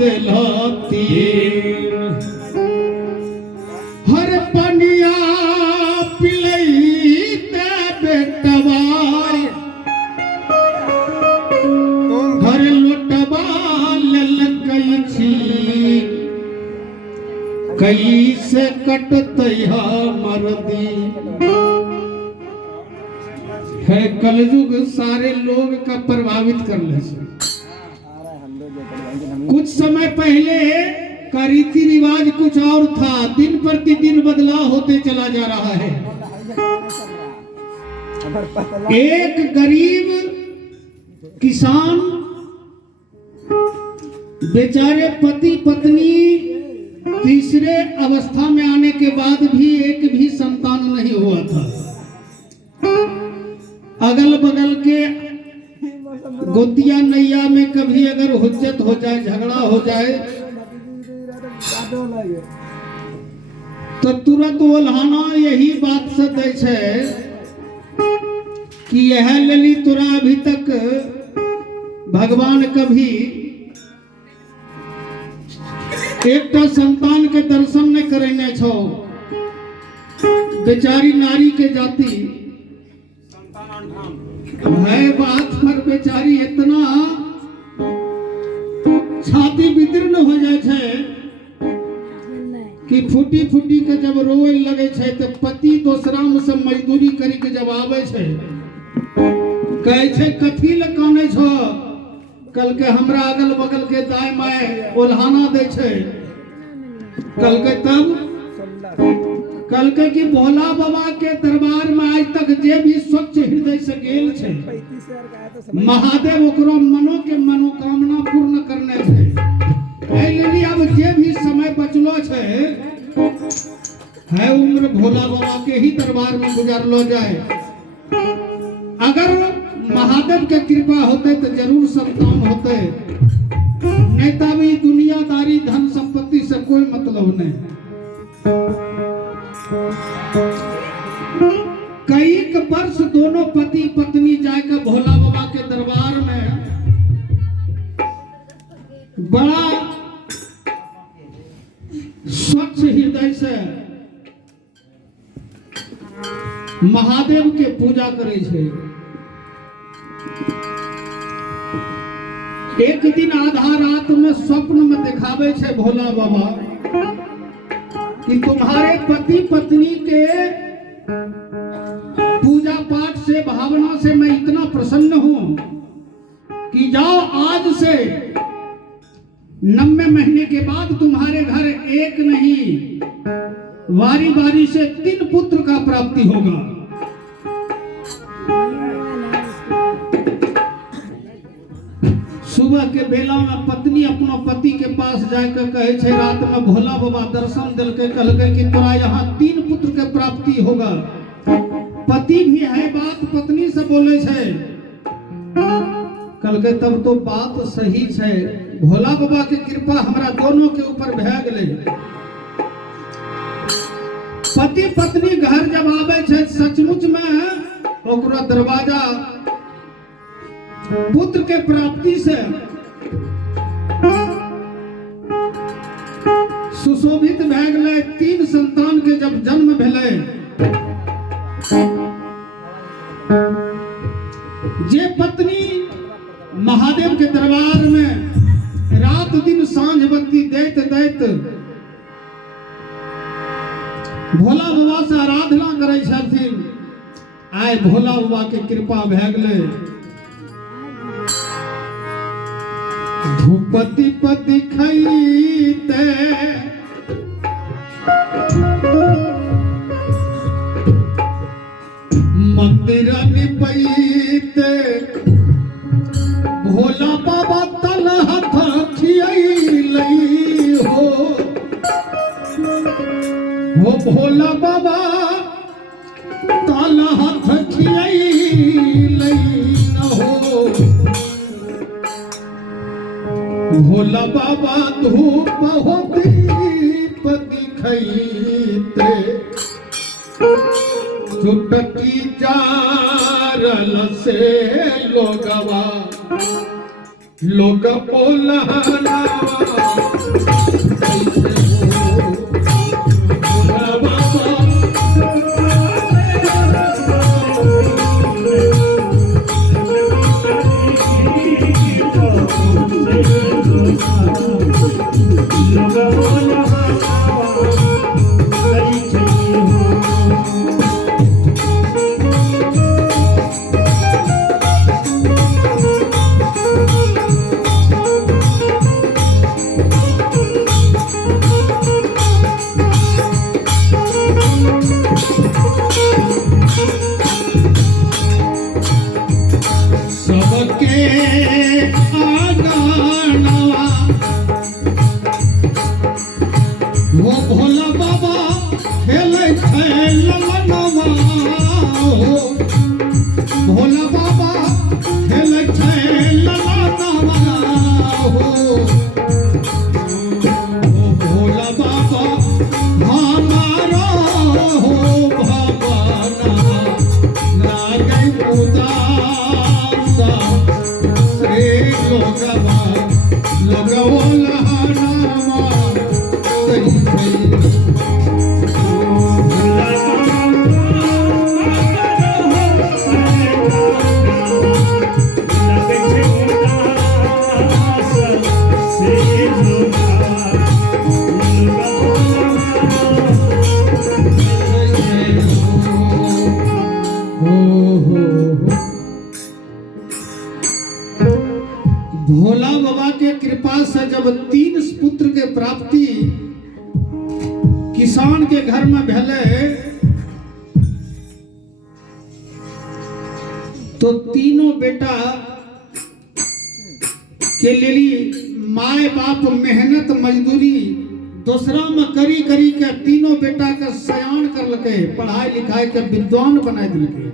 दिलाती हर पनिया पिलैते बेटवा हर लोटवा ललकै छी कैसे कटतै मर्दी है। कलयुग सारे लोग का प्रभावित कर ले। कुछ समय पहले का रीति रिवाज कुछ और था, दिन प्रतिदिन बदलाव होते चला जा रहा है। एक गरीब किसान बेचारे पति पत्नी तीसरे अवस्था में आने के बाद भी एक भी संतान नहीं हुआ था। अगल बगल के गोतिया नैया में कभी अगर हुज्जत हो जाए, झगड़ा हो जाए तो तुरंत ओल्हाना यही बात से दै छै कि यह लेली तोरा अभी तक भगवान कभी एकटा संतान के दर्शन नहीं करेने छो। बेचारी नारी के जाति है बात पर बेचारी इतना छाती विदीर्ण हो जाए छे कि फूटी फूटी के जब रोए लगे छे तो पति दोसरा में से मजदूरी करी के जब आवे छे कहे छे कथी ल काने छो। कल के हमरा अगल बगल के दाई माए ओल्हाना दे छे। कल के तब कल के कि भोला बाबा के दरबार में आज तक जे भी स्वच्छ हृदय से गेल छे महादेव ओकरो मनो के मनोकामना पूर्ण करने छे। एहि लेली अब जे भी समय बचलो छे है उम्र भोला बाबा के ही दरबार में गुजारलो जाए। अगर महादेव के कृपा होते तो जरूर संतान होते, नहीं तो भी दुनियादारी धन संपत्ति से कोई मतलब नहीं। कई वर्ष दोनों पति पत्नी जाकर भोला बाबा के दरबार में बड़ा स्वच्छ हृदय से महादेव के पूजा करे छे। एक दिन आधा रात में स्वप्न में दिखावे छे भोला बाबा कि तुम्हारे पति पत्नी के पूजा पाठ से भावना से मैं इतना प्रसन्न हूं कि जाओ आज से 90 महीने के बाद तुम्हारे घर एक नहीं वारी वारी से 3 पुत्र का प्राप्ति होगा। सुबह के बेला में पत्नी अपना पति के पास जाकर कहे छे रात में भोला बाबा दर्शन दिलके कहलकै कि तोरा यहाँ 3 पुत्र के प्राप्ति होगा। पति भी है बात पत्नी से बोले छे। कहलकै तब तो बात सही छे, भोला बाबा के कृपा हमरा दोनों के ऊपर भए गेलै। पति पत्नी घर जब आवे छे सचमुच में ओकरा दरवाजा पुत्र के प्राप्ति से सुशोभित भए गेलै। 3 संतान के जब जन्म भेलै जे पत्नी महादेव के दरबार में रात दिन सांझ बत्ती दैत दैत भोला बाबा से आराधना करे छथिन, आइ भोला बाबा के कृपा भए गेलै। धूप दीप दिखैते मंदिर निपैते भोला बाबा तलहथ खियैलै हो भोला बाबा तलहथ खियैलै हो भोला बाबा धूप हो दीप दिखैते चुटकी जारल से लोगवा लोग बोलहना सबके आंगनवा वो भोला बाबा खेले ललनवा हो, भोला बाबा खेले ललनवा हो, भोला बाबा हमारा हो भवाना लागे उदासा रे लोगवा लोगवा लहरावा तई तई भोला बाबा के कृपा से जब 3 पुत्र के प्राप्ति किसान के घर में भेले तो तीनों बेटा के लिए माए बाप मेहनत मजदूरी दूसरा में करी करी के तीनों बेटा का सयान कर लके, पढ़ाई लिखाई के विद्वान बना दिलके।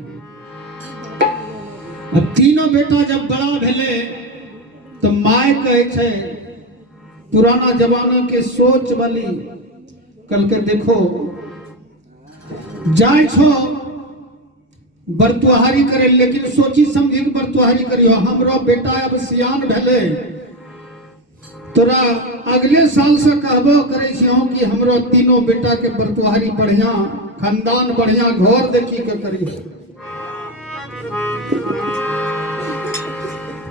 अब तीनों बेटा जब बड़ा भेले तो माय कहे छे पुराना जमाना के सोच वाली कल के देखो जाय छो बरतुहारी करे, लेकिन सोची समझी के बरतुहारी करियो। हमरो बेटा अब सियान भेले तोरा अगले साल से कहबो करे छियो कि हमरो तीनों बेटा के बरतुहारी बढ़िया खानदान बढ़िया घर देखी के करियो।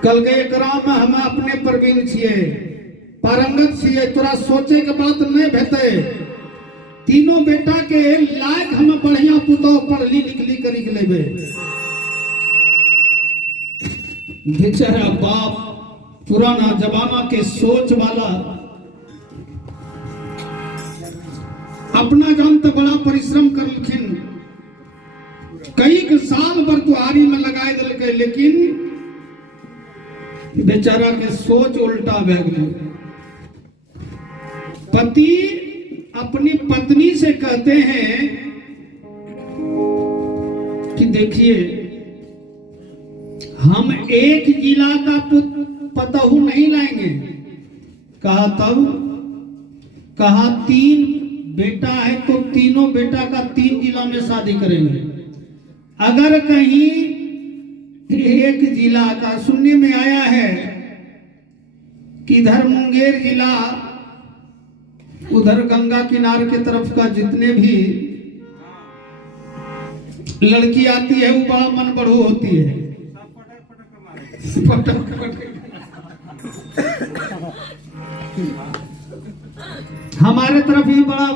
कल के एकरा में हम अपने प्रवीण छिए पारंगत छिए, तोरा सोचे के बात नहीं भेटे। तीनों बेटा के लायक हम बढ़िया पुतो पढ़ली लिखली करी के लेबे। बेचारा बाप पुराना जमाना के सोच वाला अपना जान तो बड़ा परिश्रम करलखिन, कई साल बरतुहारी में लगाए दिलके, लेकिन बेचारा के सोच उल्टा बह गई। पति अपनी पत्नी से कहते हैं कि देखिए हम एक जिला का पतहू नहीं लाएंगे। कहा तब कहा 3 बेटा है तो तीनों बेटा का 3 जिला में शादी करेंगे। अगर कहीं एक जिला का सुनने में आया है कि इधर मुंगेर जिला उधर गंगा किनारे के तरफ का जितने भी लड़की आती है वो बड़ा मन बढ़ो होती है। हमारे तरफ ही बड़ा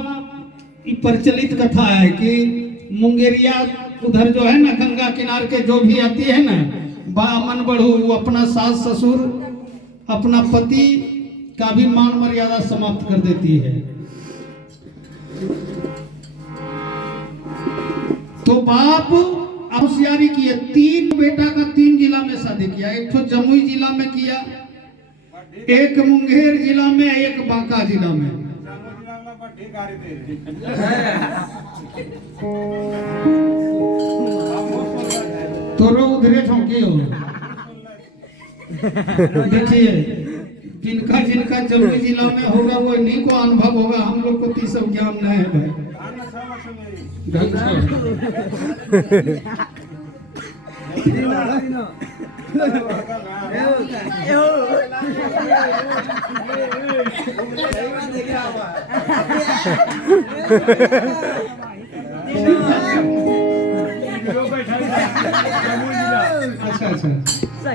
प्रचलित कथा है कि मुंगेरिया उधर जो है ना गंगा किनारे के जो भी आती है ना बड़ा मन बढ़ो, वो अपना सास ससुर अपना पति का भी मान मर्यादा समाप्त कर देती है। तो बाप होशियारी किए, 3 बेटा का 3 जिला में शादी किया। एक तो जमुई जिला में किया, एक मुंगेर जिला में, एक बांका जिला में। तोरो उधरे ठोकी हो। देखिए जिनका जिनका जमुई जिला में होगा वो इन्हीं को अनुभव होगा, हम लोग को तो सब ज्ञान नहीं है भाई। अच्छा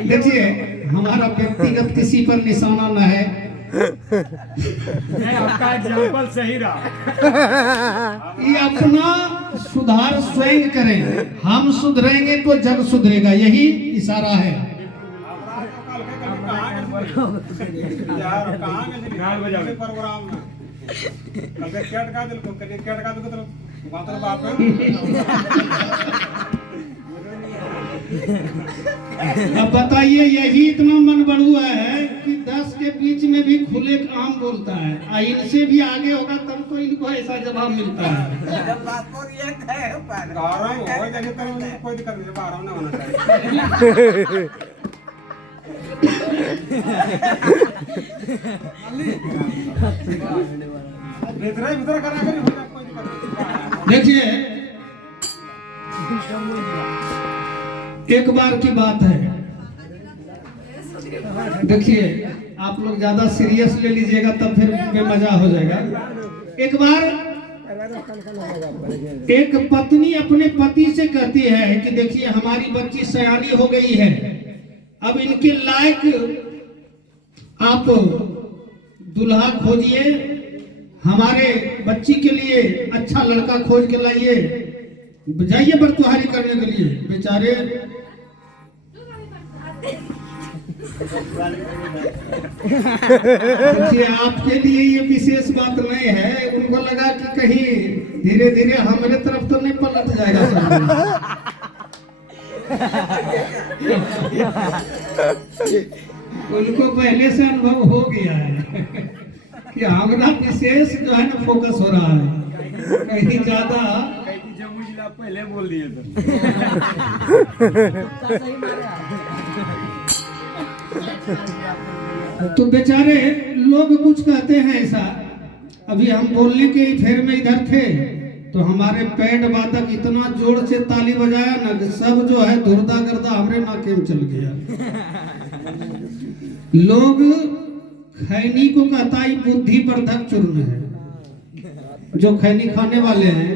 देखिए हमारा व्यक्तिगत किसी पर निशाना न है, आपका एग्जाम्पल सही रहा। ये अपना सुधार स्वयं करें, हम सुधरेंगे तो जग सुधरेगा, यही इशारा है। अब बताइए, यही इतना मन बढ़ुआ है कि 10 के बीच में भी खुले आम बोलता है, इनसे भी आगे होगा तब तो इनको ऐसा जवाब मिलता है। देखिए, एक बार की बात है, देखिए आप लोग ज्यादा सीरियस ले लीजिएगा तब फिर बेमजा हो जाएगा। एक बार एक पत्नी अपने पति से कहती है कि देखिए हमारी बच्ची सयानी हो गई है, अब इनके लायक आप दूल्हा खोजिए, हमारे बच्ची के लिए अच्छा लड़का खोज के लाइए, जाइए बरतुहारी करने के लिए। बेचारे देखिए आपके लिए ये विशेष बात नहीं है, उनको लगा कि कहीं धीरे धीरे हमारे तरफ तो नहीं पलट जाएगा सब। उनको पहले से अनुभव हो गया है कि हमारा विशेष जो है ना फोकस हो रहा है, कहीं ज्यादा पहले बोल दिए तो बेचारे लोग कुछ कहते हैं ऐसा। अभी हम बोलने के फेर में इधर थे तो हमारे पैड वादक इतना जोर से ताली बजाया ना कि सब जो है धुरदा गर्दा हमरे नाके में चल गया। लोग खैनी को कहता है बुद्धिवर्धक चूर्ण है, जो खैनी खाने वाले हैं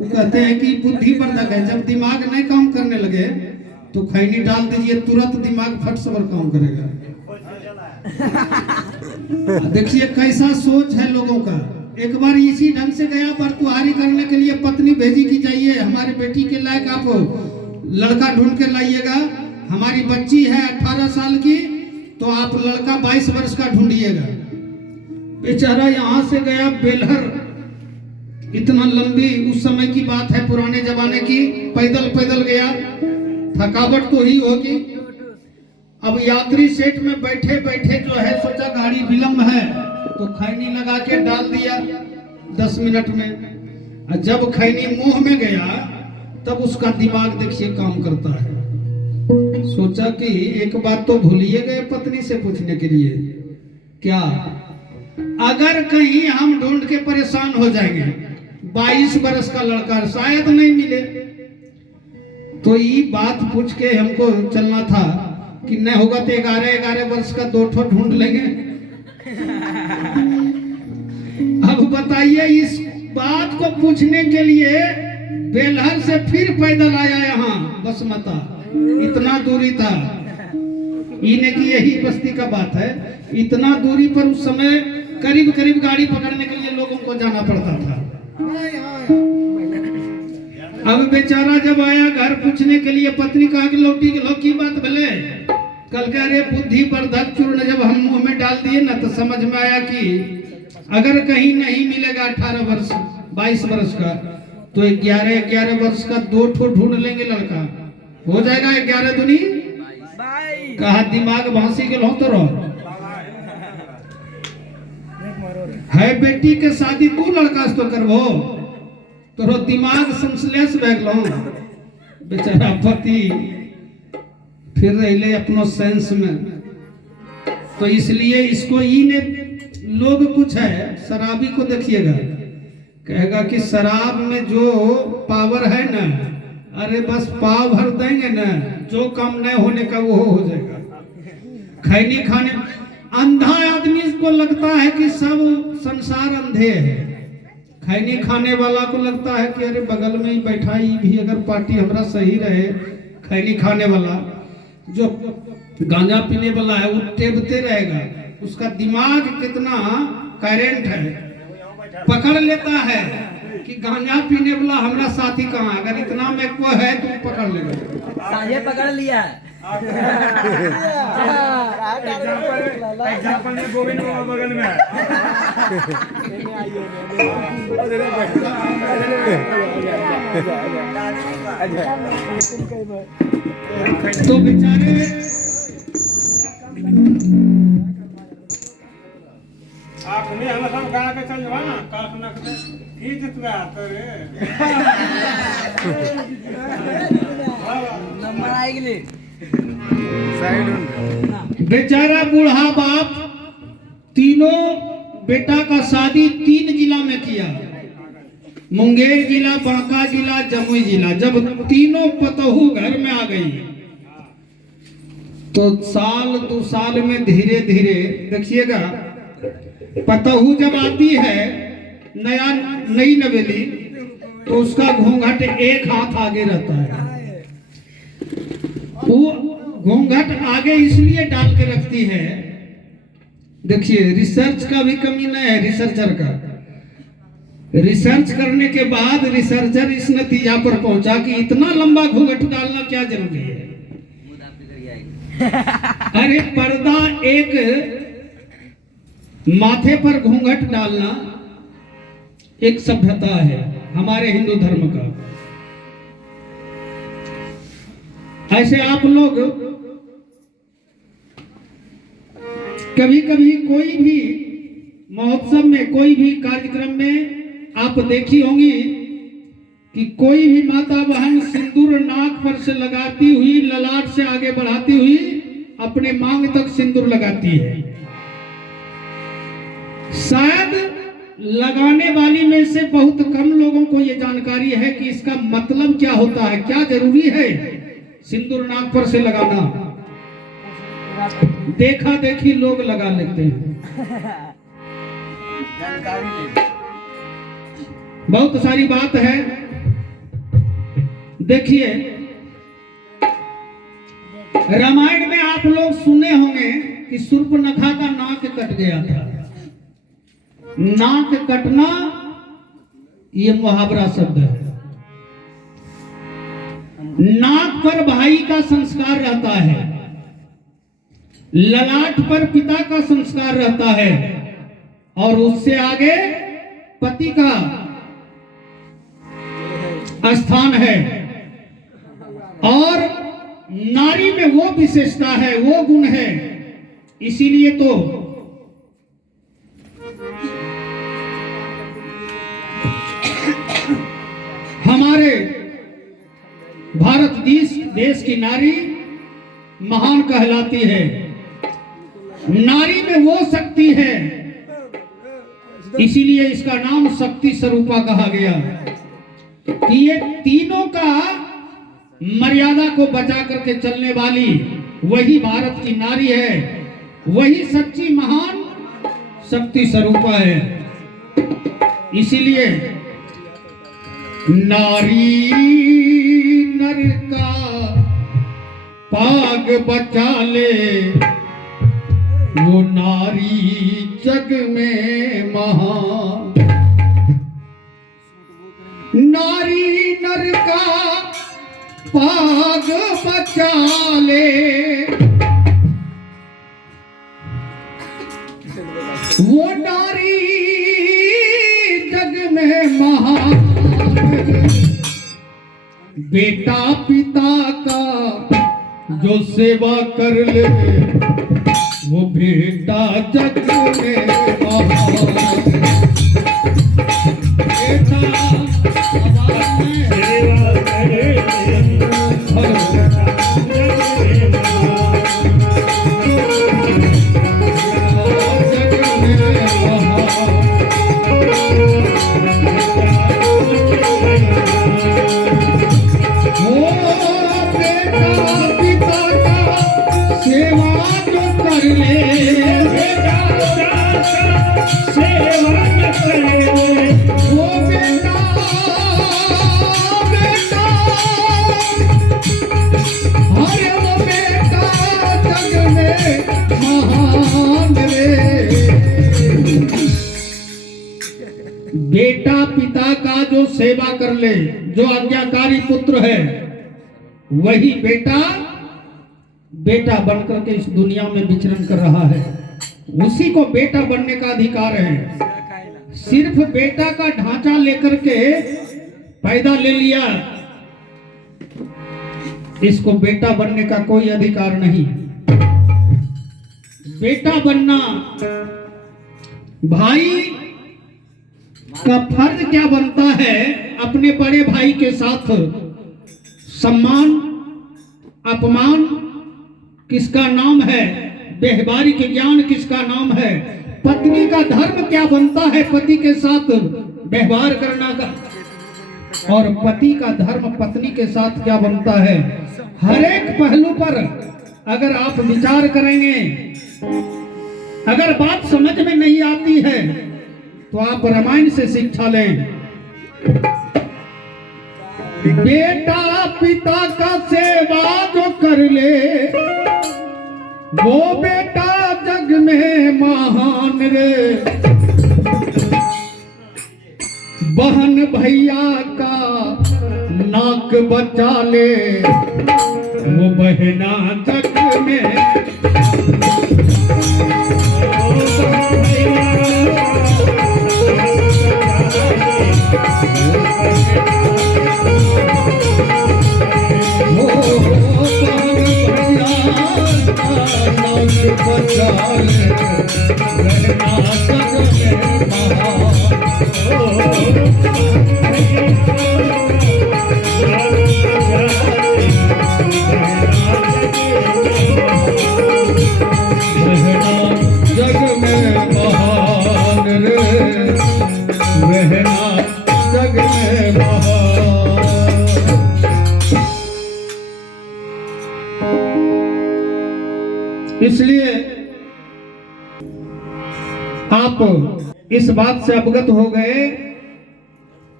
वो कहते हैं कि बुद्धिवर्धक है। जब दिमाग नहीं काम करने लगे तो खैनी डाल दीजिए, तुरंत दिमाग फट सबर काम करेगा। देखिए कैसा सोच है लोगों का। एक बार इसी ढंग से गया बरतुहारी करने के लिए, पत्नी भेजी कि जाइए हमारे बेटी के लायक आप लड़का ढूंढ के लाइएगा, हमारी बच्ची है 18 साल की, तो आप लड़का 22 वर्ष का ढूंढिएगा। बेचारा यहाँ से गया बेलहर, इतना लंबी उस समय की बात है, पुराने जमाने की, पैदल पैदल गया, थकावट तो ही होगी। अब यात्री सेट में बैठे बैठे जो है सोचा गाड़ी विलंब है तो खैनी लगा के डाल दिया 10 मिनट में। और जब खैनी मुंह में गया तब उसका दिमाग देखिए काम करता है। सोचा कि एक बात तो भूलिए गए पत्नी से पूछने के लिए, क्या अगर कहीं हम ढूंढ के परेशान हो जाएंगे, 22 वर्ष का लड़का शायद नहीं मिले, तो ये बात पूछ के हमको चलना था कि नहीं होगा तो 11 वर्ष का 2 ठो ढूंढ लेंगे। अब बताइए, इस बात को पूछने के लिए बेलहर से फिर पैदल आया यहाँ बसमता, इतना दूरी था। इन्हें की यही बस्ती का बात है, इतना दूरी पर उस समय करीब करीब गाड़ी पकड़ने के लिए लोगों को जाना पड़ता था। अब बेचारा जब आया घर पूछने के लिए, पत्नी कहा कि लौटी की बात भले, कल कह रहे बुद्धिवर्धक चूर्ण जब हम मुंह में डाल दिए ना तो समझ में आया कि अगर कहीं नहीं मिलेगा 18 वर्ष 22 वर्ष का तो 11 वर्ष का 2 ठो ढूंढ लेंगे लड़का, हो जाएगा 11 दूनी। कहा दिमाग भांसी के लो तो रहो है, बेटी के शादी तू लड़का तो करबो, तोरो दिमाग संश्लेष बैग लो। बेचारा पति फिर रहे अपनो सेंस में, तो इसलिए इसको ने लोग कुछ है, शराबी को देखिएगा, कहेगा कि शराब में जो पावर है ना, अरे बस पाव भर देंगे ना, जो काम नहीं होने का वो हो जाएगा। खैनी खाने अंधा आदमी को लगता है कि सब संसार अंधे है, खैनी खाने वाला को लगता है कि अरे बगल में ही बैठा ही भी अगर पार्टी हमारा सही रहे। खैनी खाने वाला जो गांजा पीने वाला है वो टेबते रहेगा उसका दिमाग कितना करेंट है, पकड़ लेता है कि गांजा पीने वाला हमारा साथी कहाँ है। अगर इतना में को है तो पकड़ लेगा। साझे पकड़ लिया। एग्जाम्पल में गोविंद बाबा बगल में है। तो बेचारे आपने हम सब गा के चल जावा ना कल्पना के गीत तुगा तो रे नंबर आएगी। बेचारा बूढ़ा बाप तीनों बेटा का शादी 3 जिला में किया, मुंगेर जिला, बांका जिला, जमुई जिला। जब तीनों पतोहू घर में आ गई तो साल 2 साल में धीरे धीरे देखिएगा, पतोहू जब आती है नई नवेली तो उसका घूंघट एक हाथ आगे रहता है। वो घूंघट आगे इसलिए डाल के रखती है, देखिए रिसर्च का भी कमी नहीं है रिसर्चर का। रिसर्च करने के बाद रिसर्चर इस नतीजा पर पहुंचा कि इतना लंबा घूंघट डालना क्या जरूरी है। अरे पर्दा, एक माथे पर घूंघट डालना एक सभ्यता है हमारे हिंदू धर्म का। ऐसे आप लोग कभी कभी कोई भी महोत्सव में, कोई भी कार्यक्रम में आप देखी होंगी कि कोई भी माता बहन सिंदूर नाक पर से लगाती हुई, ललाट से आगे बढ़ाती हुई अपने मांग तक सिंदूर लगाती है। शायद लगाने वाली में से बहुत कम लोगों को यह जानकारी है कि इसका मतलब क्या होता है, क्या जरूरी है सिंदूर नाक पर से लगाना। देखा देखी लोग लगा लेते हैं, बहुत सारी बात है। देखिए रामायण में आप लोग सुने होंगे कि शूर्पणखा का नाक कट गया था। नाक कटना ये मुहावरा शब्द है। नाक पर भाई का संस्कार रहता है, ललाट पर पिता का संस्कार रहता है, और उससे आगे पति का स्थान है। और नारी में वो विशेषता है, वो गुण है। इसीलिए तो हमारे भारत देश की नारी महान कहलाती है। नारी में वो शक्ति है, इसीलिए इसका नाम शक्ति स्वरूपा कहा गया कि ये तीनों का मर्यादा को बचा करके चलने वाली वही भारत की नारी है, वही सच्ची महान शक्ति स्वरूपा है। इसीलिए नारी नर का पाग बचा ले, वो नारी जग में महान। नारी नर का पाग बचा ले, वो नारी जग में महान। बेटा पिता का जो सेवा कर ले, वो बेटा जग में महान। बेटा आवाज में सेवा करे, महान रे। बेटा पिता का जो सेवा कर ले, जो आज्ञाकारी पुत्र है, वही बेटा बेटा बनकर के इस दुनिया में विचरण कर रहा है। उसी को बेटा बनने का अधिकार है। सिर्फ बेटा का ढांचा लेकर के पैदा ले लिया, इसको बेटा बनने का कोई अधिकार नहीं। बेटा बनना, भाई का फर्ज क्या बनता है? अपने बड़े भाई के साथ सम्मान अपमान किसका नाम है, व्यवहारिक ज्ञान किसका नाम है, पत्नी का धर्म क्या बनता है पति के साथ व्यवहार करना का, और पति का धर्म पत्नी के साथ क्या बनता है। हर एक पहलू पर अगर आप विचार करेंगे, अगर बात समझ में नहीं आती है तो आप रामायण से शिक्षा लें। बेटा पिता का सेवा जो कर ले, वो बेटा जग में महान रे। बहन भैया का नाक बचा ले, वो बहना जग में इसलिए आप इस बात से अवगत हो गए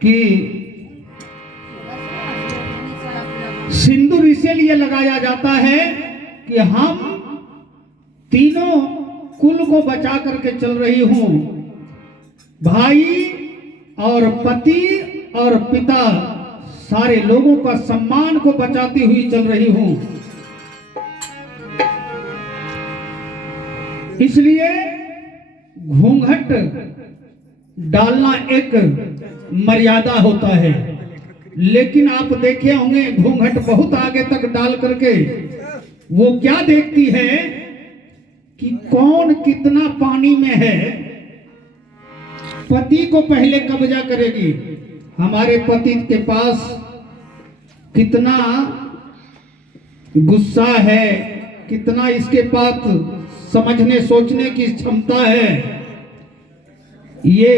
कि सिंदूर इसीलिए लगाया जाता है कि हम तीनों कुल को बचा करके चल रही हूं, भाई और पति और पिता, सारे लोगों का सम्मान को बचाती हुई चल रही हूं। इसलिए घूंघट डालना एक मर्यादा होता है, लेकिन आप देखे होंगे घूंघट बहुत आगे तक डाल करके वो क्या देखती है कि कौन कितना पानी में है। पति को पहले कब्जा करेगी, हमारे पति के पास कितना गुस्सा है, कितना इसके पास समझने सोचने की क्षमता है। ये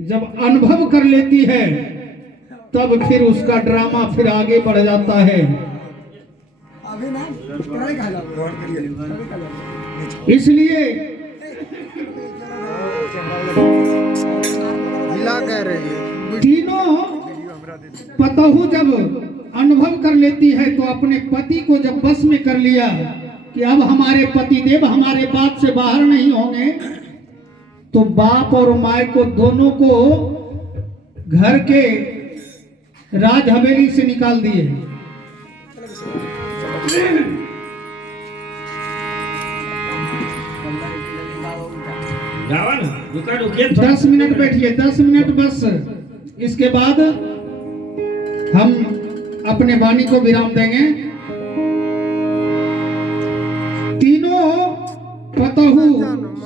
जब अनुभव कर लेती है तब फिर उसका ड्रामा फिर आगे बढ़ जाता है। इसलिए तीनों पतहू जब अनुभव कर लेती है तो अपने पति को जब बस में कर लिया कि अब हमारे पति देव हमारे बात से बाहर नहीं होंगे, तो बाप और माए को दोनों को घर के राज हवेली से निकाल दिए। 10 मिनट बैठिए, 10 मिनट बस। इसके बाद हम अपने वाणी को विराम देंगे। तीनों पतहू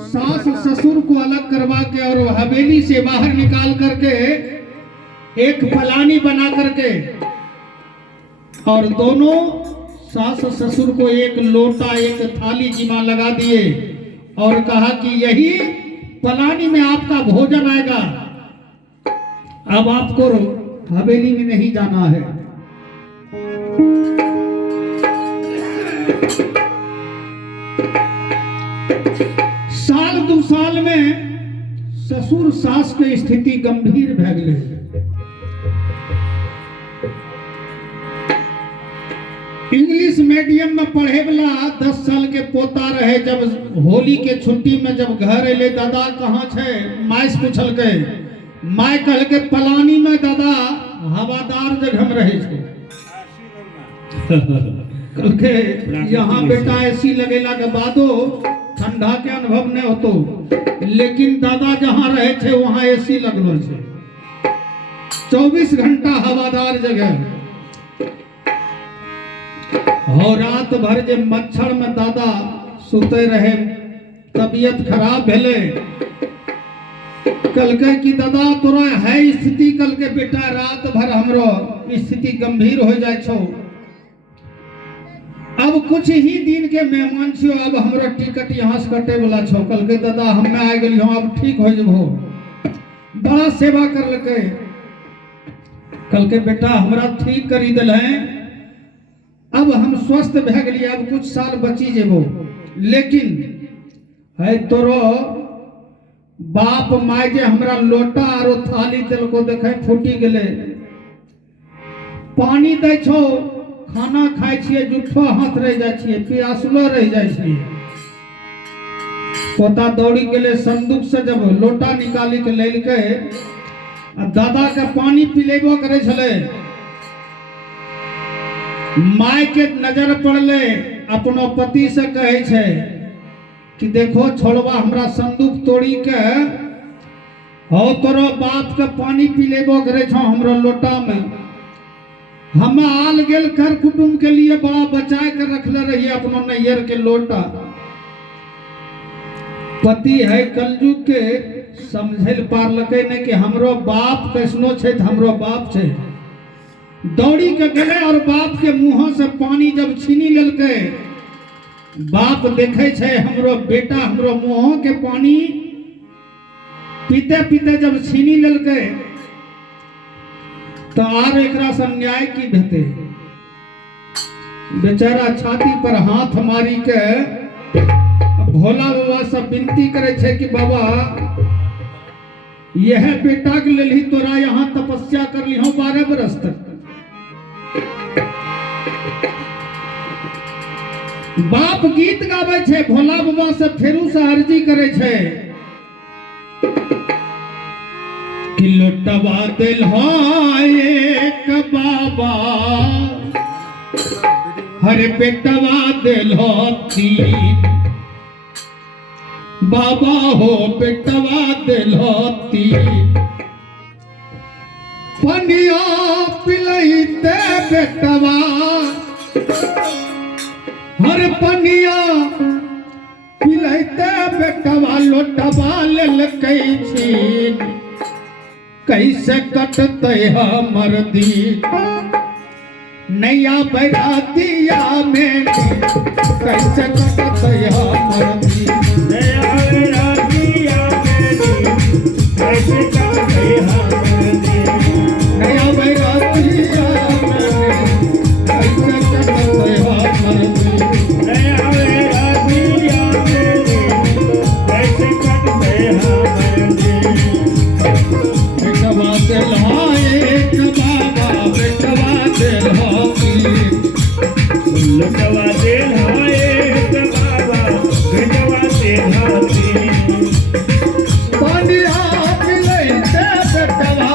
सास ससुर को अलग करवा के और हवेली से बाहर निकाल करके एक फलानी बना करके और दोनों सास ससुर को एक लोटा एक थाली जिमा लगा दिए और कहा कि यही फलानी में आपका भोजन आएगा, अब आपको हवेली में नहीं जाना है। साल 2 साल में ससुर सास के स्थिति गंभीर भै गेलै। इंग्लिश मीडियम में पढ़े वाला 10 साल के पोता रहे, जब होली के छुट्टी में जब घर अले, दादा कहाँ छे, माइस पूछल के माय कह के पलानी में दादा हवादार जगह में रहे थे। कल के यहाँ बेटा एसी लगेला के बादो ठंडा के अनुभव नहीं होतो, लेकिन दादा जहाँ रहे थे वहाँ एसी लगलो छे, 24 घंटा हवादार जगह। और रात भर जे मच्छर में दादा सुते रहे, तबीयत खराब भेले। कल के कि दादा तोरा है स्थिति, कल के बेटा रात भर हमरो स्थिति गंभीर हो जाए छो, अब कुछ ही दिन के मेहमान छियो, अब हमरो टिकट यहाँ से कटे वाला छो। कल के दादा हमें आ गई हम, अब ठीक हो जबो, बड़ा सेवा कर लके। कल के बेटा हमरा ठीक करी दिल है, अब हम स्वस्थ भे गलिए, अब कुछ साल बची जेबो, लेकिन है तोरो बाप माय जे हमरा लोटा और थाली दिल को देखे फूटी गेले, पानी दै छो, खाना खाए छिए जुठो हाथ रह जाए छिए, प्यासलो रह जाए छिए। पोता दौड़ी गेले संदूक से, जब लोटा निकाली के लेलके दादा के पानी पिलेबो करे छले, माय के नजर पड़ले, अपनो पति से कहे छे कि देखो छोड़वा हमरा संदूक तोड़ी के हो तोरो बाप के पानी पिलेबो करे छो हमरो लोटा में। हम आल गेल कर कुटुंब के लिए बड़ा बचाए कर रखले रहिए अपनो नैयर के लोटा। पति है कलयुग के समझल पारलके ने कि हमरो बाप कैसनो छे, हमरो बाप छे। दौड़ी के गले और बाप के मुंह से पानी जब छीनी लेलके, बाप देखे छे हमरो बेटा हमरो मुंह के पानी पीते पीते जब छीनी लेलके, तो आर एकरा से न्याय की भेते। बेचारा छाती पर हाथ मारी के भोला बाबा से विनती करे छे कि बाबा यह बेटा के लेल ही तोरा यहाँ तपस्या कर ली हो 12 बरस तक। बाप गीत गावे छे, भोला बाबा से फेरू से अर्जी करे छे कि लोटवा दिल एक बाबा, हरे बेटवा दिल तीन, बाबा हो बेटवा दिल तीन। पनिया पिलैते बेटवा, हर पनिया पिलैते बेटवा लोटवा लेलकै छीन। कैसे कटते हमर दिन नैया बैरातिया में, कैसे कटते हमर दिन नया बैरातिया में, कैसे कटते हमर दिन नया बैरातिया में, कैसे कटते हमर दिन नया बैरातिया में, कैसे कटते हमर दिन। बेटवा दिल एक बाबा, बेटवा दिल लोटवा दिल एक बाबा, बेटवा दिल तीन। पनिया पिलैते बेटवा,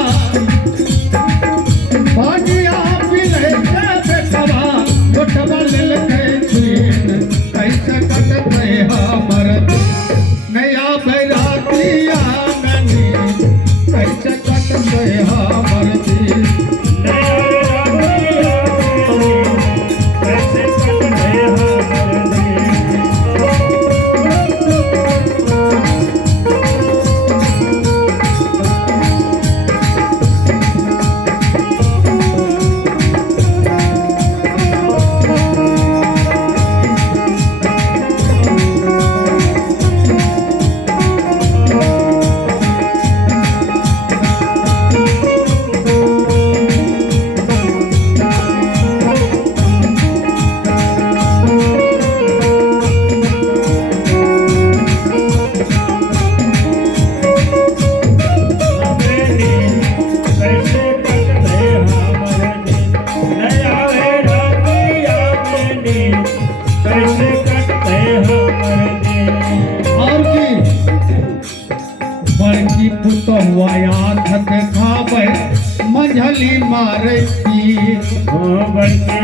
पुतहुआ आँख देखावे मंझली मारे की ओ बड़की